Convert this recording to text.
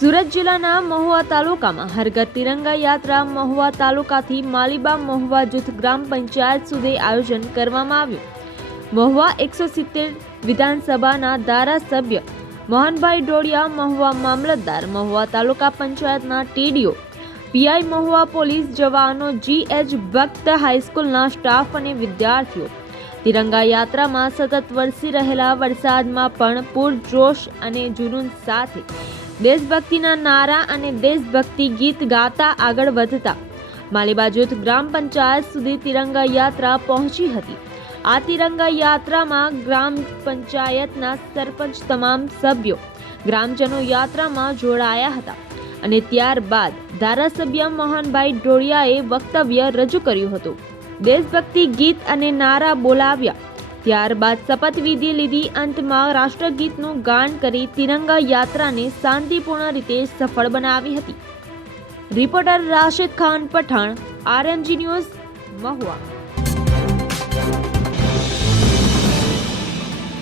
સુરત જિલ્લાના મહુવા તાલુકામાં હરઘર તિરંગા યાત્રા મહુવા તાલુકાથી માલીબા મહુવા જૂથ ગ્રામ પંચાયત સુધી આયોજન કરવામાં આવ્યું. મહુવા એકસો સિત્તેર વિધાનસભાના ધારાસભ્ય મોહનભાઈ ડોડિયા, મહુવા મામલતદાર, મહુવા તાલુકા પંચાયતના ટીડીઓ, પીઆઈ મહુવા પોલીસ જવાનો જીએચ ભક્ત હાઈસ્કૂલના સ્ટાફ અને વિદ્યાર્થીઓ. તિરંગા યાત્રામાં સતત વરસી રહેલા વરસાદમાં પણ પૂરજોશ અને જુનૂન સાથે દેશભક્તિના નારા અને દેશભક્તિ ગીત ગાતા આગળ વધતા માલીબા જૂથ ગ્રામ પંચાયત સુધી તિરંગા યાત્રા પહોંચી હતી. આ તિરંગા યાત્રામાં ગ્રામ પંચાયતના સરપંચ તમામ સભ્યો ગ્રામજનો યાત્રામાં જોડાયા હતા અને ત્યારબાદ ધારાસભ્ય મોહનભાઈ ડોળિયાએ વક્તવ્ય રજૂ કર્યું હતું. દેશભક્તિ ગીત અને નારા બોલાવ્યા. ત્યારબાદ શપથવિધિ લીધી. અંતમાં રાષ્ટ્રગીતનું ગાન કરી તિરંગા યાત્રાને શાંતિપૂર્ણ રીતે સફળ બનાવી હતી. Reporter Rashid Khan Pathan RMG news Mahuva.